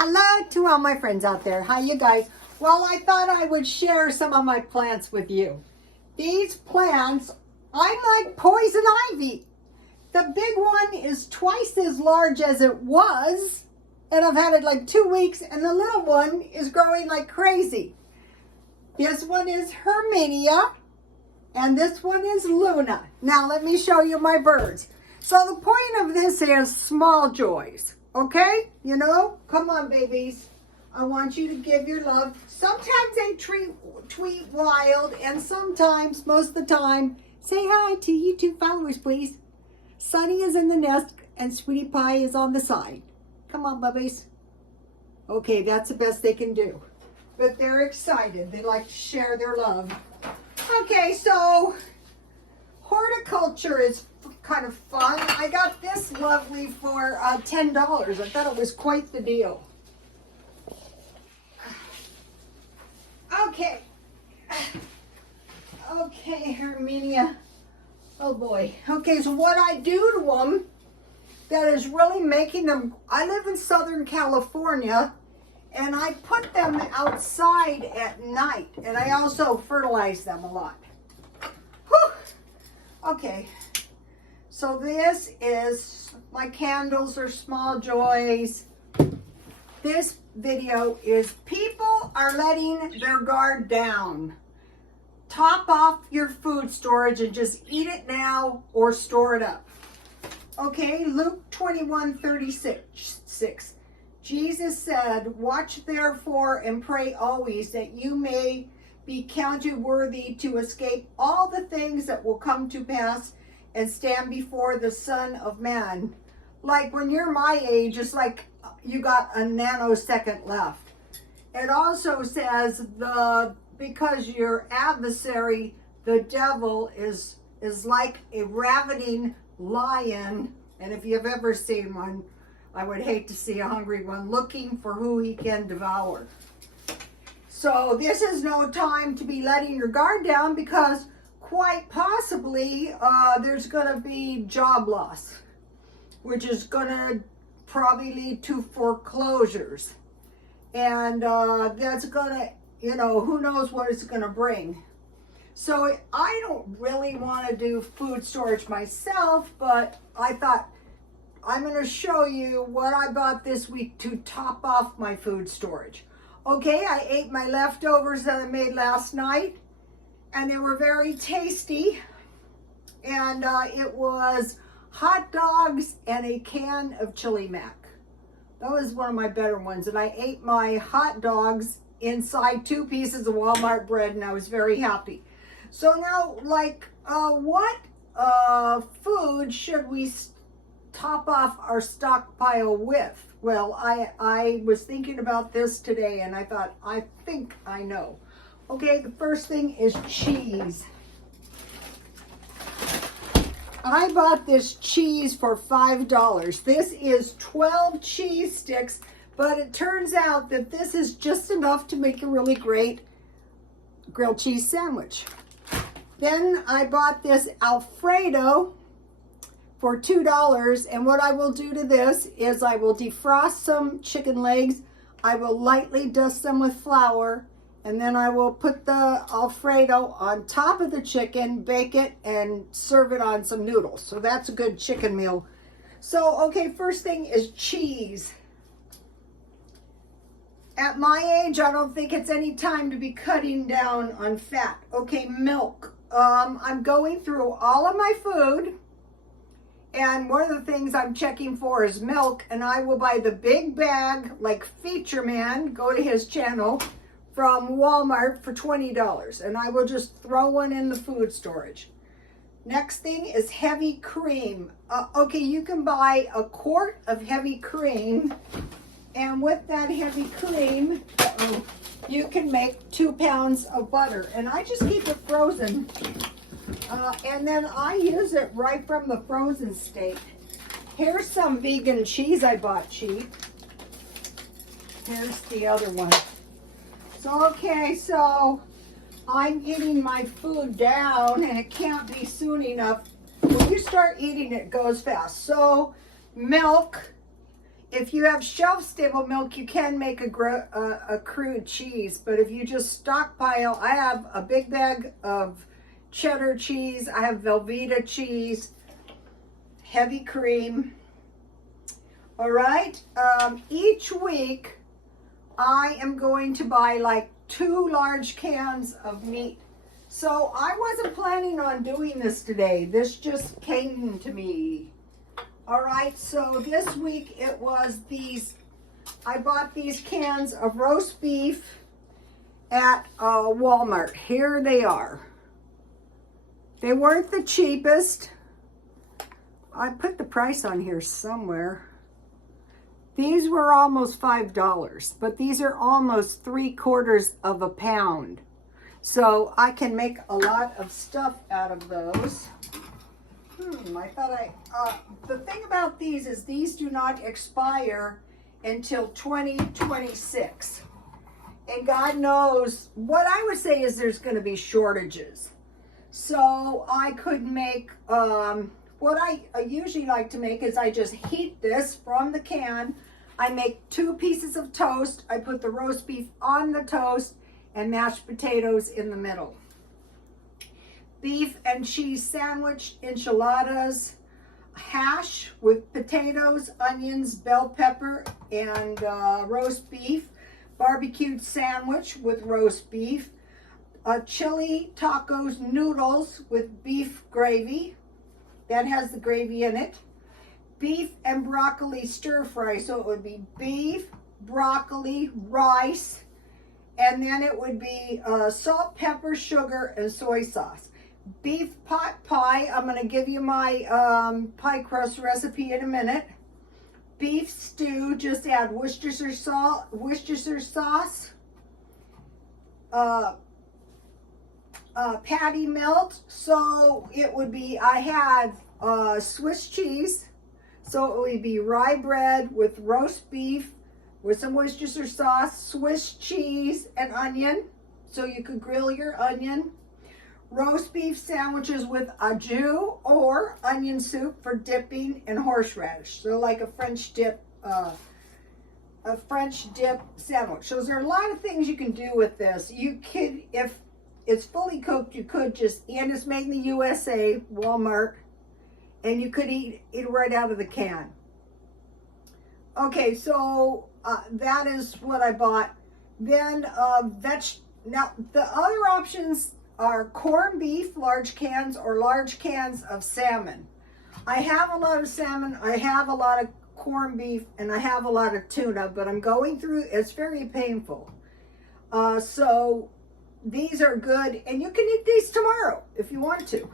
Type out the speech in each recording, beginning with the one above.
Hello to all my friends out there. How you guys? Well, I thought I would share some of my plants with you. These plants, I like poison ivy. The big one is twice as large as it was, and I've had it like 2 weeks, and the little one is growing like crazy. This one is Herminia, and this one is Luna. Now let me show you my birds. So the point of this is small joys. Okay? You know? Come on, babies. I want you to give your love. Sometimes they tweet wild, and sometimes, most of the time, say hi to YouTube followers, please. Sunny is in the nest, and Sweetie Pie is on the side. Come on, bubbies. Okay, that's the best they can do. But they're excited. They like to share their love. Okay, so horticulture is kind of fun. I got this lovely for $10. I thought it was quite the deal. Okay. Okay, Herminia. Oh boy. Okay, so what I do to them that is really making them, I live in Southern California, and I put them outside at night, and I also fertilize them a lot. Whew. Okay. So this is, my candles are small joys. This video is people are letting their guard down. Top off your food storage and just eat it now or store it up. Okay, Luke 21:36. Jesus said, "Watch therefore and pray always that you may be counted worthy to escape all the things that will come to pass and stand before the Son of Man." Like when you're my age, it's like you got a nanosecond left. It also says because your adversary, the devil, is like a ravening lion, and if you've ever seen one, I would hate to see a hungry one, looking for who he can devour. So this is no time to be letting your guard down, because quite possibly there's going to be job loss, which is going to probably lead to foreclosures. And that's going to, you know, who knows what it's going to bring. So I don't really want to do food storage myself, but I thought I'm going to show you what I bought this week to top off my food storage. Okay, I ate my leftovers that I made last night, and they were very tasty. And it was hot dogs and a can of chili mac. That was one of my better ones. And I ate my hot dogs inside 2 pieces of Walmart bread, and I was very happy. So now, like, what food should we top off our stockpile with? Well, I was thinking about this today, and I thought, I think I know. Okay, the first thing is cheese. I bought this cheese for $5. This is 12 cheese sticks, but it turns out that this is just enough to make a really great grilled cheese sandwich. Then I bought this Alfredo for $2, and what I will do to this is I will defrost some chicken legs, I will lightly dust them with flour, and then I will put the Alfredo on top of the chicken, bake it, and serve it on some noodles. So that's a good chicken meal. So, okay, first thing is cheese. At my age, I don't think it's any time to be cutting down on fat. Okay, milk. I'm going through all of my food, and one of the things I'm checking for is milk, and I will buy the big bag, like Feature Man, go to his channel, from Walmart for $20, and I will just throw one in the food storage. Next thing is heavy cream. Okay, you can buy a quart of heavy cream, and with that heavy cream, you can make 2 pounds of butter, and I just keep it frozen, and then I use it right from the frozen state. Here's some vegan cheese I bought cheap. Here's the other one. So, okay, so I'm eating my food down, and it can't be soon enough. When you start eating, it goes fast. So, milk, If you have shelf-stable milk, you can make a crude cheese. But if you just stockpile, I have a big bag of cheddar cheese. I have Velveeta cheese, heavy cream. All right. Each week, I am going to buy like 2 large cans of meat. So I wasn't planning on doing this today. This just came to me. All right, so this week it was these, I bought these cans of roast beef at Walmart. Here they are. They weren't the cheapest. I put the price on here somewhere. These were almost $5, but these are almost 3/4 of a pound. So I can make a lot of stuff out of those. I thought the thing about these is these do not expire until 2026. And God knows, what I would say is there's going to be shortages. So I could make, what I usually like to make is I just heat this from the can. I make 2 pieces of toast. I put the roast beef on the toast and mashed potatoes in the middle. Beef and cheese sandwich, enchiladas, hash with potatoes, onions, bell pepper, and roast beef. Barbecued sandwich with roast beef. Chili tacos noodles with beef gravy. That has the gravy in it. Beef and broccoli stir fry. So it would be beef, broccoli, rice, and then it would be salt, pepper, sugar, and soy sauce. Beef pot pie. I'm going to give you my pie crust recipe in a minute. Beef stew. Just add Worcestershire sauce. Patty melt. So it would be, I had Swiss cheese. So it would be rye bread with roast beef with some Worcestershire sauce, Swiss cheese, and onion. So you could grill your onion. Roast beef sandwiches with au jus or onion soup for dipping, and horseradish. So like a French dip sandwich. So there are a lot of things you can do with this. You could, if it's fully cooked, you could just, and it's made in the USA, Walmart, and you could eat it right out of the can. Okay, so that is what I bought. Then now the other options are corned beef, large cans, or large cans of salmon. I have a lot of salmon, I have a lot of corned beef, and I have a lot of tuna, but I'm going through, it's very painful. So these are good, and you can eat these tomorrow if you want to.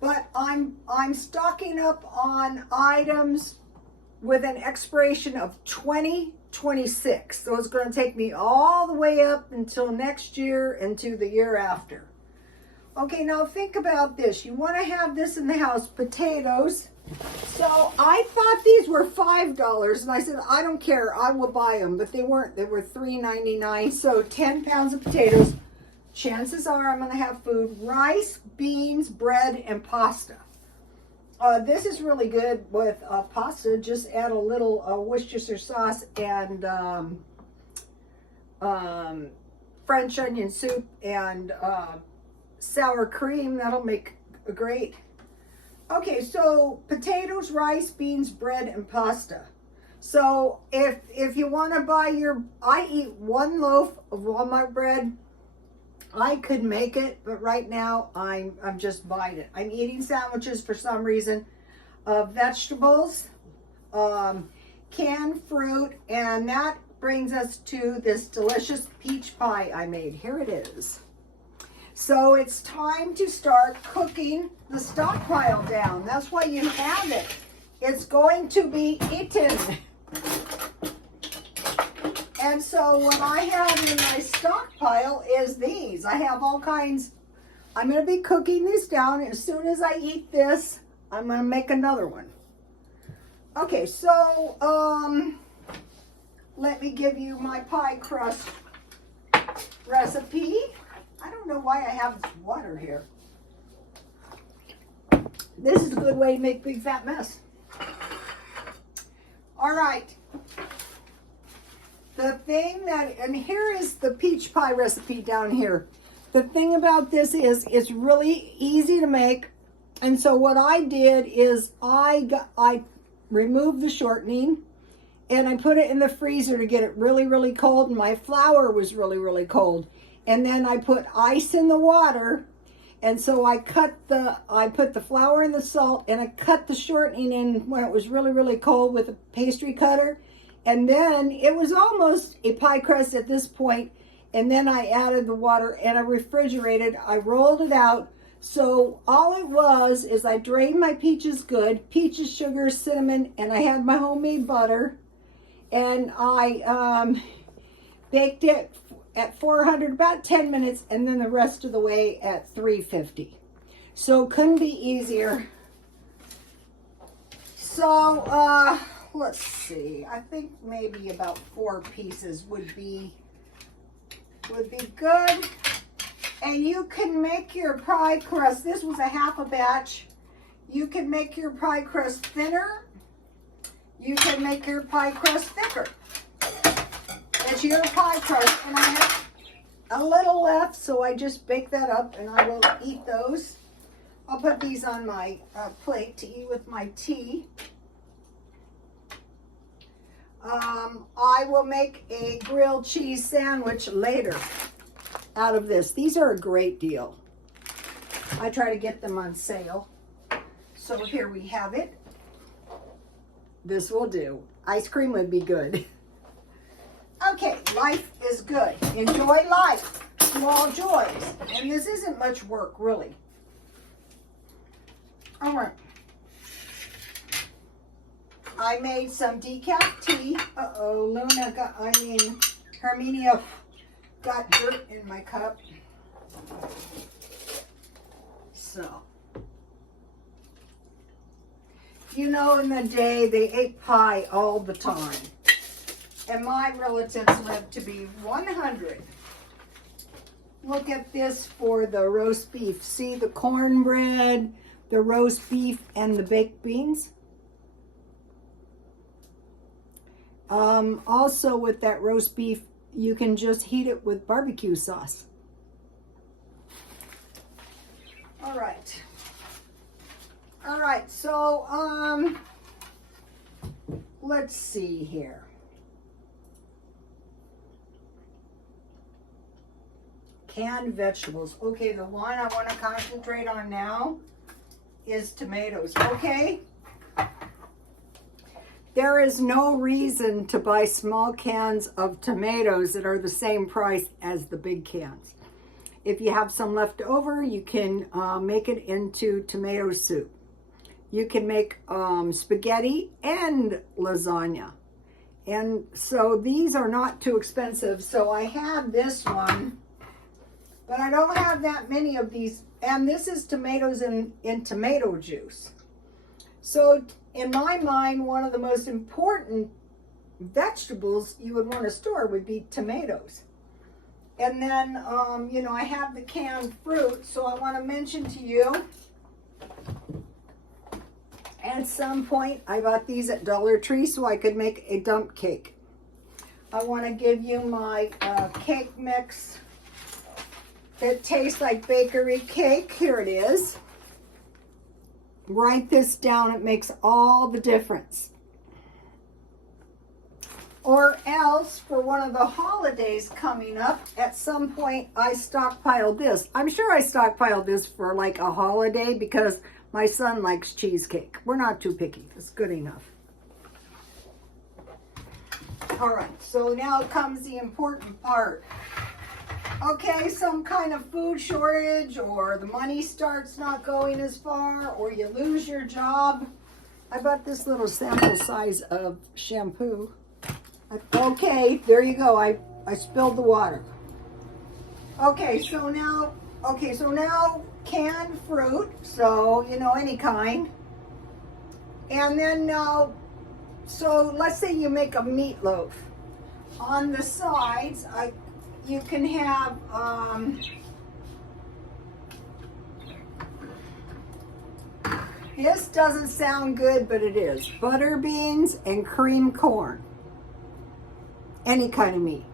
But I'm stocking up on items with an expiration of 2026. So it's going to take me all the way up until next year and to the year after. Okay, now think about this. You want to have this in the house, potatoes. So I thought these were $5, and I said, I don't care, I will buy them. But they weren't. They were $3.99. So 10 pounds of potatoes. Chances are I'm going to have food. Rice, beans, bread, and pasta. This is really good with pasta. Just add a little Worcestershire sauce and French onion soup and sour cream. That'll make a great. Okay, so potatoes, rice, beans, bread, and pasta. So if you want to buy I eat 1 loaf of Walmart bread. I could make it, but right now I'm just buying it. I'm eating sandwiches for some reason. Vegetables, canned fruit, and that brings us to this delicious peach pie I made. Here it is. So it's time to start cooking the stockpile down. That's why you have it. It's going to be eaten. And so what I have in my stockpile is these. I have all kinds. I'm going to be cooking these down. As soon as I eat this, I'm going to make another one. Okay, so let me give you my pie crust recipe. I don't know why I have this water here. This is a good way to make a big fat mess. All right, The thing that, and here is the peach pie recipe down here. The thing about this is it's really easy to make. And so what I did is I removed the shortening and I put it in the freezer to get it really, really cold. And my flour was really, really cold. And then I put ice in the water. And so I put the flour and the salt and I cut the shortening in when it was really, really cold with a pastry cutter. And then it was almost a pie crust at this point. And then I added the water and I refrigerated. I rolled it out. So all it was is I drained my peaches good, peaches, sugar, cinnamon, and I had my homemade butter. And I baked it at 400 about 10 minutes, and then the rest of the way at 350. So couldn't be easier. So let's see. I think maybe about 4 pieces would be good. And you can make your pie crust. This was a half a batch. You can make your pie crust thinner. You can make your pie crust thicker. It's your pie crust, and I have a little left, so I just bake that up, and I will eat those. I'll put these on my plate to eat with my tea. I will make a grilled cheese sandwich later out of this. These are a great deal. I try to get them on sale. So here we have it. This will do. Ice cream would be good. Okay, life is good. Enjoy life. Small joys. And this isn't much work, really. All right. I made some decaf tea. Uh-oh, Herminia got dirt in my cup. So, you know, in the day, they ate pie all the time. And my relatives lived to be 100. Look at this for the roast beef. See the cornbread, the roast beef, and the baked beans? Also with that roast beef, you can just heat it with barbecue sauce. All right. All right, so, let's see here. Canned vegetables. Okay, the one I want to concentrate on now is tomatoes. Okay? There is no reason to buy small cans of tomatoes that are the same price as the big cans. If you have some left over, you can make it into tomato soup. You can make spaghetti and lasagna. And so these are not too expensive. So I have this one, but I don't have that many of these. And this is tomatoes in tomato juice. So in my mind, one of the most important vegetables you would want to store would be tomatoes. And then, you know, I have the canned fruit, so I want to mention to you, at some point, I bought these at Dollar Tree so I could make a dump cake. I want to give you my cake mix. It tastes like bakery cake. Here it is. Write this down. It makes all the difference. Or else, for one of the holidays coming up, at some point I stockpiled this. I'm sure I stockpiled this for like a holiday because my son likes cheesecake. We're not too picky. It's good enough. All right, so now comes the important part. Okay, some kind of food shortage, or the money starts not going as far, or you lose your job. I bought this little sample size of shampoo. Okay, there you go. I spilled the water. Okay, so now canned fruit, so you know, any kind. And then so let's say you make a meatloaf. On the sides, you can have this doesn't sound good, but it is butter beans and cream corn. any kind of meat.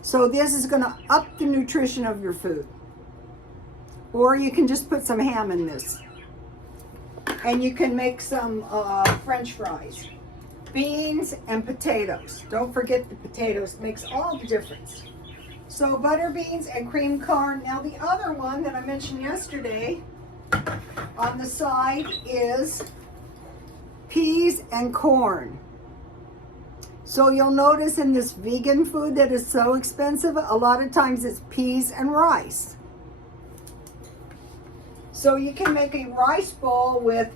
So this is going to up the nutrition of your food. Or you can just put some ham in this. And you can make some French fries. Beans and potatoes. Don't forget the potatoes. Makes all the difference. So butter beans and cream corn. Now the other one that I mentioned yesterday on the side is peas and corn. So you'll notice in this vegan food that is so expensive, a lot of times it's peas and rice. So you can make a rice bowl with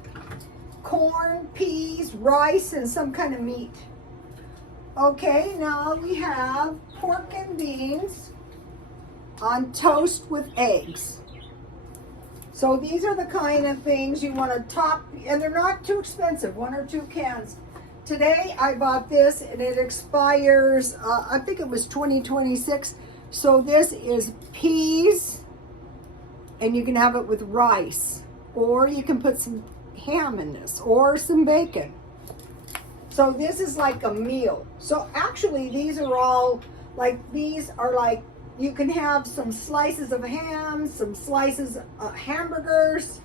corn, peas, rice, and some kind of meat. Okay, now we have pork and beans on toast with eggs. So these are the kind of things you want to top, and they're not too expensive, 1 or 2 cans. Today I bought this and it expires, I think it was 2026. So this is peas, and you can have it with rice, or you can put some ham in this, or some bacon. So this is like a meal. So actually these are all, you can have some slices of ham, some slices of hamburgers.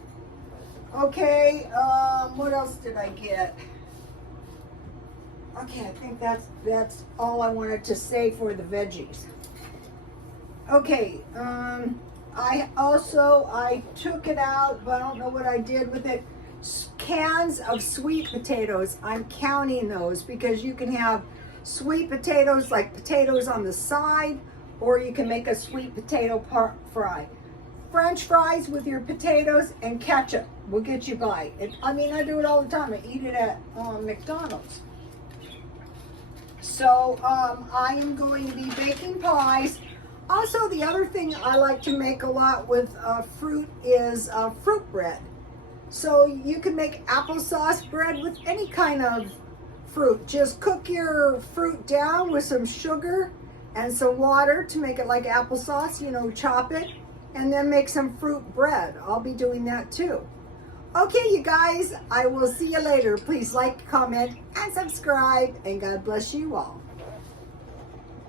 Okay, what else did I get? Okay, I think that's all I wanted to say for the veggies. Okay, I took it out, but I don't know what I did with it. Cans of sweet potatoes. I'm counting those because you can have sweet potatoes, like potatoes on the side, or you can make a sweet potato fry. French fries with your potatoes and ketchup will get you by. I do it all the time. I eat it at McDonald's. So I am going to be baking pies. Also, the other thing I like to make a lot with fruit is fruit bread. So you can make applesauce bread with any kind of fruit. Just cook your fruit down with some sugar and some water to make it like applesauce, chop it, and then make some fruit bread. I'll be doing that too. Okay, you guys, I will see you later. Please like, comment, and subscribe, and God bless you all.